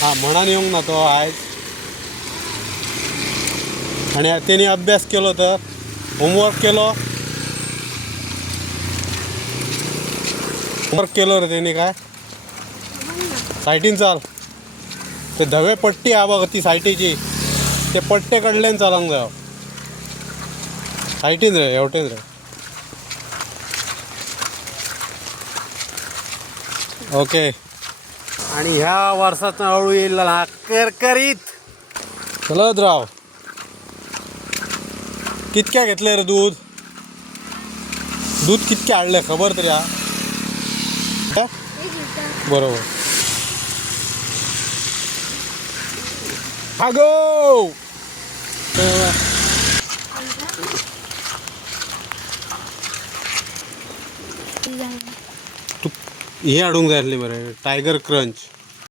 हा म्हणान येऊंक ना तो आयज आणि तेणी अभ्यास केलो तर होमवर्क केलो रे तेणी काय सायटीन चाल ते धवे पट्टी हा बघ ती सायटीची ते पट्टे कडल्यान चालांक जाय सायटीन रे एवटेन रे ओके आणि ह्या वर्षात हळू येईल हा करकरीत चलत राव कितक्या घेतले रे दूध कितके हाडले खबर तरी हा बरोबर हा गो तू हे हाडूंक जाय आसली मरे टायगर क्रंच